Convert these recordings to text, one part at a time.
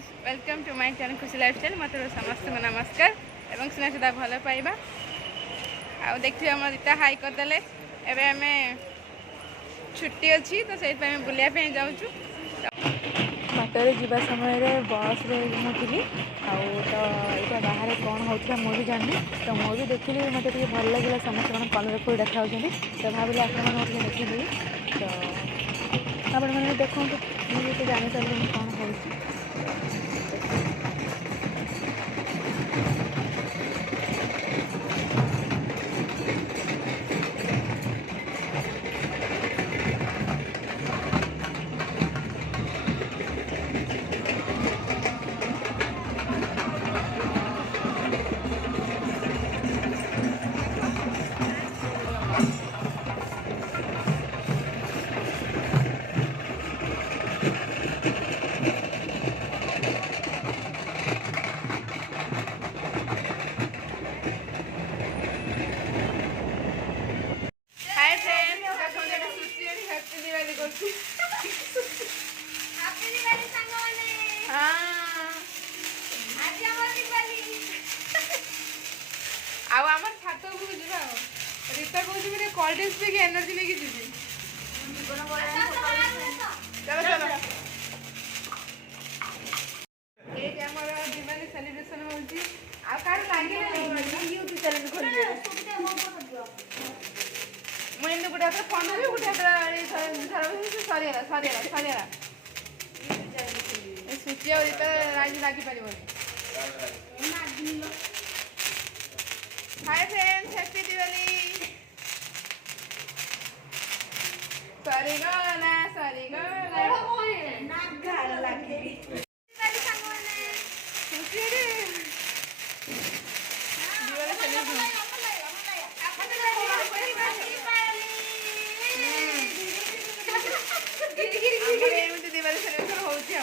friends welcome to my channel Khushi lifestyle मत समस्त को नमस्कार एवं सिना सुधा भल पाइबा आ देखिए आम रीता हाई करदे एवं आम छुट्टी अच्छी तो से बुलाया जाऊँ बाटर जावा समय बस मुझी तो यहाँ बाहर कौन होता मुझे जानी तो मुझे देखिली मतलब ये भल लगे समस्त मैंने कलरफुल देखा तो भाविले आपने देखी तो आपण मैंने देखो मुझे तो जानी सारे कौन हो रीता कौन कोल्ड ड्रिंक्स पे एनर्जी लेके जीवी चलो चलो ये हमारा दिवाली सेलिब्रेशन होची आ कार लागे नहीं यूट्यूब चैनल खोल मैं इन गुडा तो फोन भी गुडा तो सरिया ए सुचिया रीता राज लागी परिबोनी hi friends happy Diwali sorry गोला नाक घाल लागे दिवाली सांगवाने खुशी रे दिवाली सेलिब्रेशन एमती दिवाली सेलिब्रेशन होची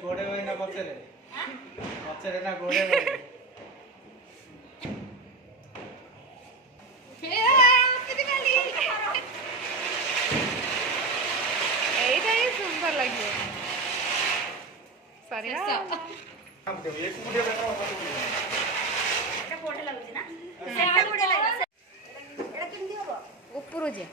गोड़े ना पचरे ना गोड़े सुंदर लगे ऊपर जे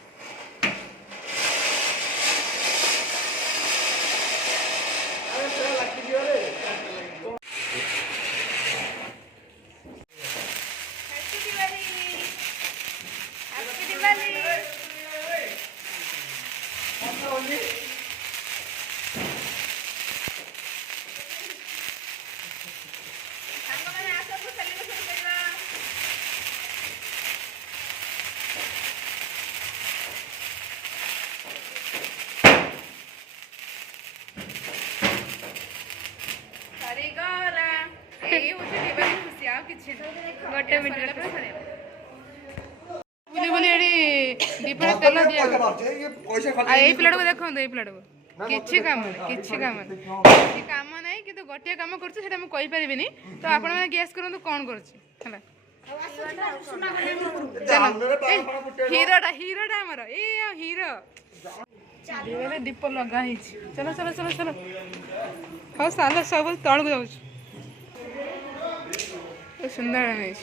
गोटे मिनट बुली बुली एडी दीपरे तेल दिया ए प्लेट को देखो ए प्लेट को किछि काम नहीं किंतु गोटे काम करछु सेटा हम कहि परिबिनी तो आपण माने गेस करंतु कोन करछि हला हीरोटा हमर ए हीरो दिवेले दीप लगा ही चलो चलो चलो चलो हो साला सब तळ को जाउछ तो सुंदर है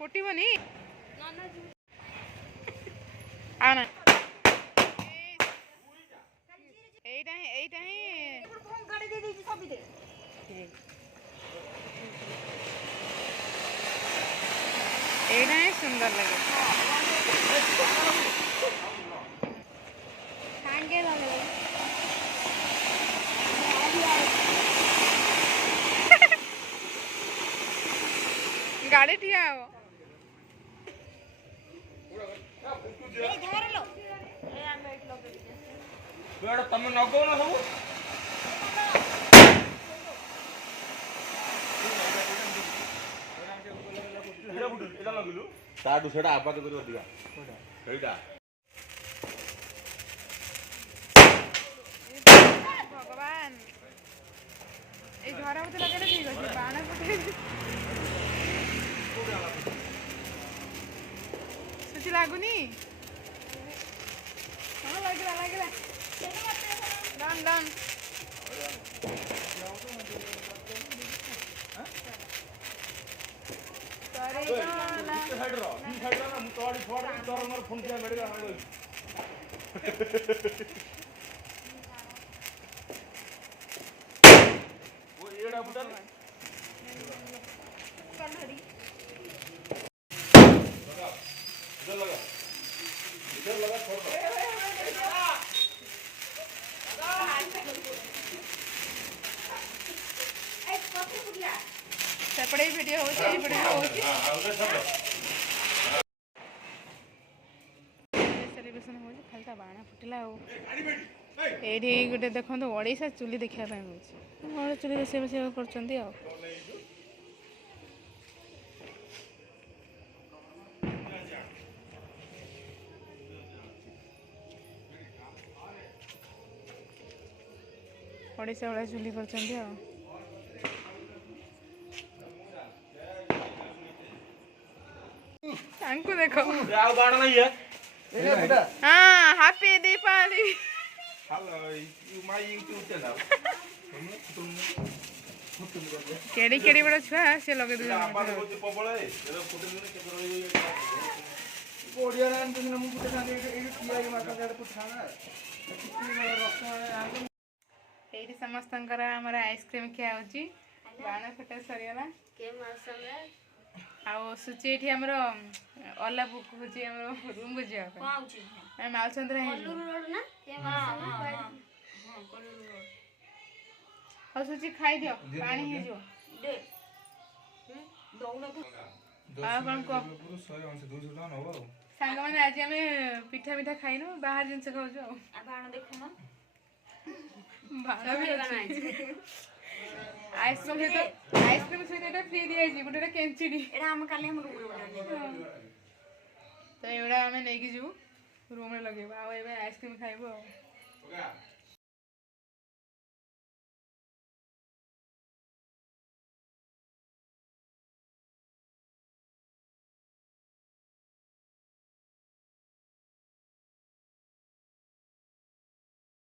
फुटबनी आना एटा सुंदर लगे गाड़ी ठिया हो तुम नगो ना सब ତାଠୁ ସେଟା ଆବାଜ କରିବ ଅଧିକା ସେଇଟା ଭଗବାନ ଏଇ ଝରା ବୁତି ଲଗେଇଲେ ଠିକ ଅଛି ବାଣ ପକେଇ ସୁଚି ଲାଗୁନି ହଁ ଲାଗିଲା ଡନ୍ ଡନ୍ ସେପଟେ ବି ଭିଡ଼ିଓ ହେଉଛି ଏଇପଟେ ବି ହେଉଛି ସେଲିବ୍ରେସନ୍ ହେଉଛି ଖାଲି ତା ବାଣ ଫୁଟିଲା ଆଉ ଏଇଠି ଗୋଟେ ଦେଖନ୍ତୁ ଓଡ଼ିଶା ଚୁଲି ଦେଖିବା ପାଇଁ ମିଳୁଛି ମୋର ଚୁଲି ରୋଷେଇ କରୁଛନ୍ତି ଆଉ ଓଡ଼ିଶା ଭଳିଆ ଚୁଲି କରୁଛନ୍ତି ଆଉ ତାଙ୍କୁ ଦେଖ ଆଉ ବାଣ ନାହିଁ ହଁ ହାପି ଦୀପାବଳି କେଡି କେଡି ବଡ଼ ଛୁଆ ସେ ଲଗେଇ ଦଉଛନ୍ତି ଏଇଠି ସମସ୍ତଙ୍କର ଆମର ଆଇସ୍କ୍ରିମ୍ ଖିଆ ହେଉଛି ବାଣ ଫୁଟା ସରିଗଲା ଆଉ ସୁଚି ଏଇଠି ଆମର ଅଲା ବୁକ୍ ହେଉଛି ଆମର ରୁମ୍ ଯିବା ପାଇଁ ଆମେ ମାଲଚନ୍ଦ୍ରା ହେଇଯିବୁ ହଉ ସୁଚି ଖାଇଦିଅ ପାଣି ହେଇଯିବ ଆଉ କ'ଣ କୁହ ସାଙ୍ଗମାନେ ଆଜି ଆମେ ପିଠା ମିଠା ଖାଇନୁ ବାହାର ଜିନିଷ ଖାଉଛୁ ଆଉ ଆଇସ୍କ୍ରିମ୍ ସହିତ ଏଇଟା ଫ୍ରି ଦିଆଯାଇଛି ଗୋଟେ କେଞ୍ଚିଡି ତ ଏଗୁଡ଼ା ଆମେ ନେଇକି ଯିବୁ ରୁମ୍ରେ ଲଗେଇବୁ ଆଉ ଏବେ ଆଇସ୍କ୍ରିମ୍ ଖାଇବୁ ଆଉ